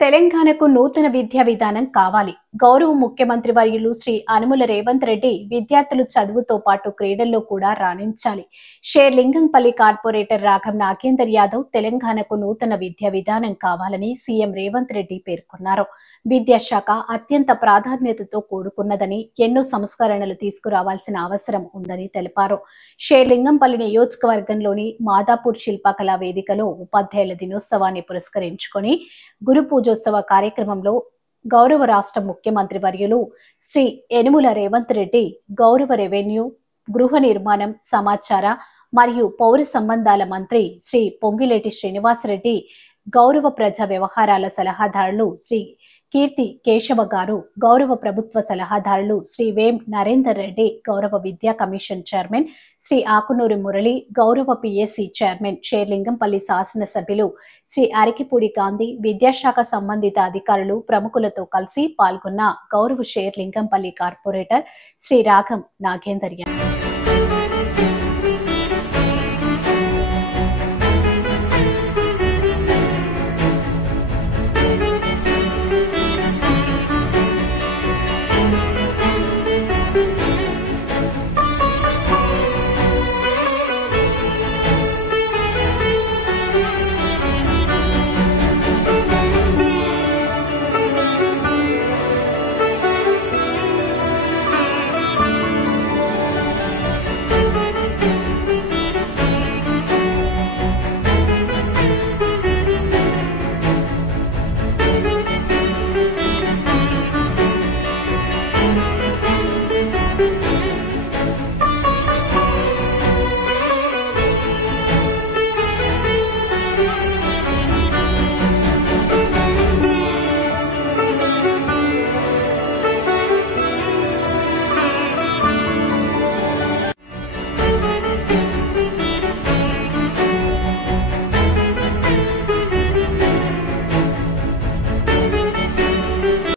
తెలంగాణకు నూతన విద్యా విధానం కావాలి. గౌరవ ముఖ్యమంత్రి వర్యులు శ్రీ అనుముల రేవంత్ రెడ్డి విద్యార్థులు చదువుతో పాటు క్రీడల్లో కూడా రాణించాలి. షేర్లింగంపల్లి కార్పొరేటర్ రాఘం నాగేందర్ యాదవ్ తెలంగాణకు నూతన విద్యా విధానం కావాలని సీఎం రేవంత్ రెడ్డి పేర్కొన్నారు. విద్యాశాఖ అత్యంత ప్రాధాన్యతతో కూడుకున్నదని, ఎన్నో సంస్కరణలు తీసుకురావాల్సిన అవసరం ఉందని తెలిపారు. షేర్లింగంపల్లి నియోజకవర్గంలోని మాదాపూర్ శిల్పకళా వేదికలో ఉపాధ్యాయుల దినోత్సవాన్ని పురస్కరించుకొని గురు పూజోత్సవ కార్యక్రమంలో గౌరవ రాష్ట్ర ముఖ్యమంత్రి వర్యులు శ్రీ యనుమల రేవంత్ రెడ్డి గౌరవ రెవెన్యూ, గృహ నిర్మాణం, సమాచార మరియు పౌర సంబంధాల మంత్రి శ్రీ పొంగిలేటి శ్రీనివాసరెడ్డి, గౌరవ ప్రజా వ్యవహారాల సలహాదారులు శ్రీ కీర్తి కేశవ గారు, గౌరవ ప్రభుత్వ సలహాదారులు శ్రీ వేం నరేందర్ రెడ్డి, గౌరవ విద్యా కమిషన్ చైర్మన్ శ్రీ ఆకునూరి మురళి, గౌరవ పిఎస్సి చైర్మన్ షేర్లింగంపల్లి శాసనసభ్యులు శ్రీ అరికిపూడి గాంధీ, విద్యాశాఖ సంబంధిత అధికారులు ప్రముఖులతో కలిసి పాల్గొన్న గౌరవ షేర్లింగంపల్లి కార్పొరేటర్ శ్రీ రాఘం నాగేందర్ యాదవ్